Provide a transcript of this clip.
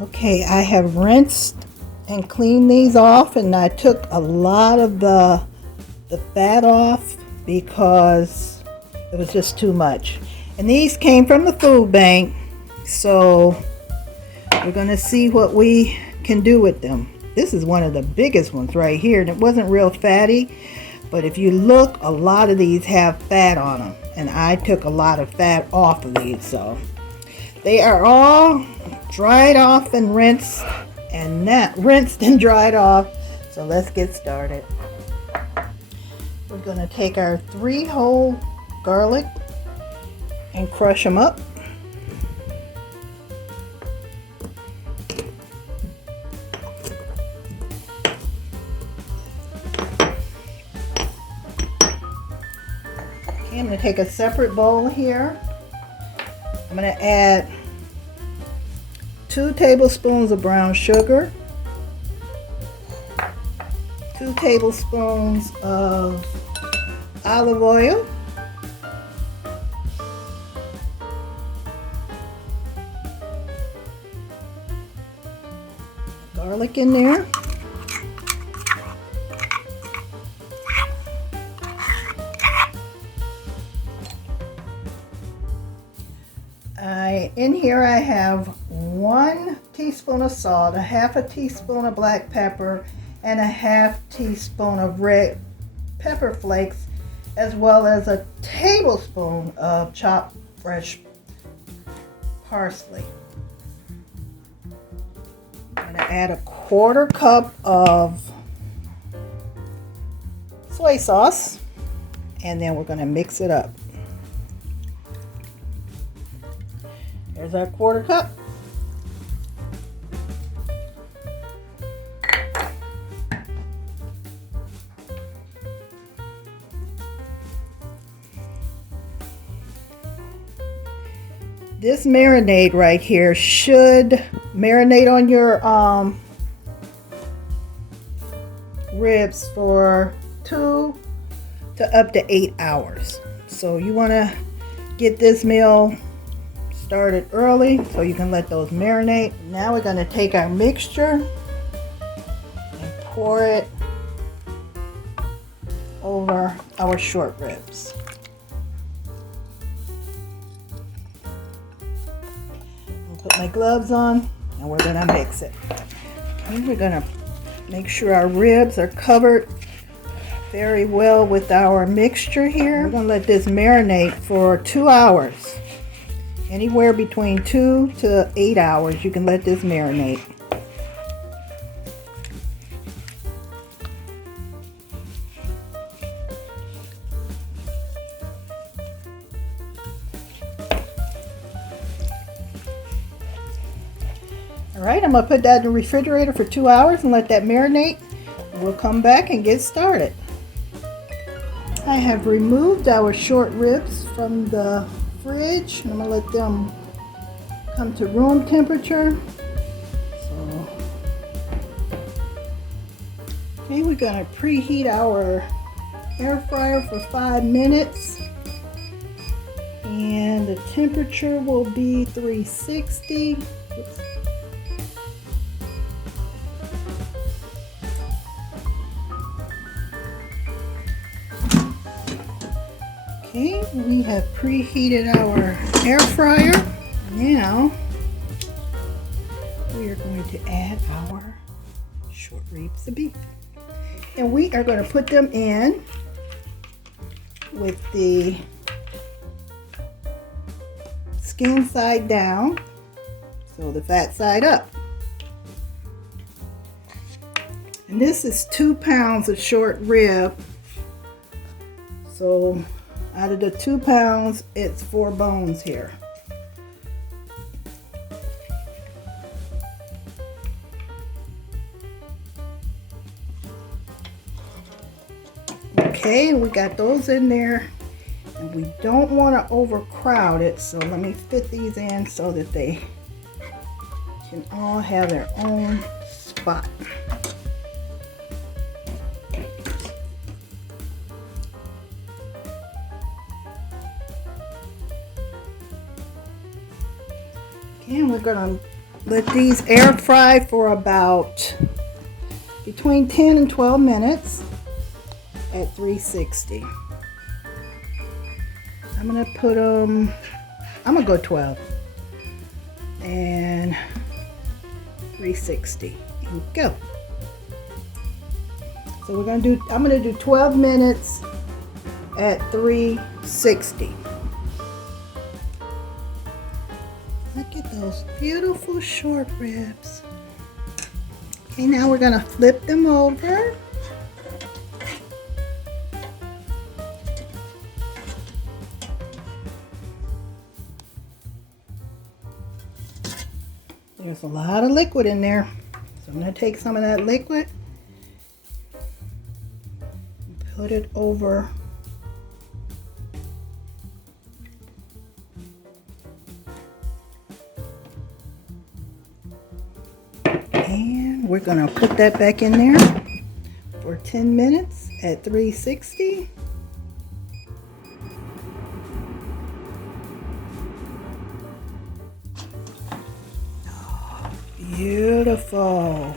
Okay, I have rinsed and cleaned these off, and I took a lot of the fat off because it was just too much. And these came from the food bank, so we're gonna see what we can do with them. This is one of the biggest ones right here, and it wasn't real fatty, but if you look, a lot of these have fat on them, and I took a lot of fat off of these. So they are all dried off and rinsed, and not rinsed and dried off. So let's get started. We're gonna take our 3 whole garlic and crush them up. Okay, I'm gonna take a separate bowl here. I'm gonna add 2 tablespoons of brown sugar, 2 tablespoons of olive oil, garlic in there, in here I have 1 teaspoon of salt, a half a teaspoon of black pepper, and a half teaspoon of red pepper flakes, as well as a tablespoon of chopped fresh parsley. I'm going to add a 1/4 cup of soy sauce, and then we're going to mix it up. There's our 1/4 cup. This marinade right here should marinate on your ribs for 2 to up to 8 hours. So you want to get this meal started early so you can let those marinate. Now we're going to take our mixture and pour it over our short ribs. Put my gloves on, and we're going to mix it. Okay, we're going to make sure our ribs are covered very well with our mixture here. We're going to let this marinate for 2 hours. Anywhere between 2 to 8 hours, you can let this marinate. Alright, I'm going to put that in the refrigerator for 2 hours and let that marinate. We'll come back and get started. I have removed our short ribs from the fridge, and I'm going to let them come to room temperature. So, okay, we're going to preheat our air fryer for 5 minutes. And the temperature will be 360. Oops. Okay, we have preheated our air fryer. Now we are going to add our short ribs of beef. And we are going to put them in with the skin side down, so the fat side up. And this is 2 pounds of short rib. So out of the 2 pounds, it's 4 bones here. Okay, we got those in there, and we don't want to overcrowd it, so let me fit these in so that they can all have their own spot. And we're going to Let these air fry for about between 10 and 12 minutes at 360. I'm gonna put them, I'm gonna go 12 and 360 and go. So we're gonna do, I'm gonna do 12 minutes at 360. Look at those beautiful short ribs. Okay, now we're gonna flip them over. There's a lot of liquid in there, so I'm gonna take some of that liquid and put it over and we're gonna put that back in there for 10 minutes at 360. Beautiful.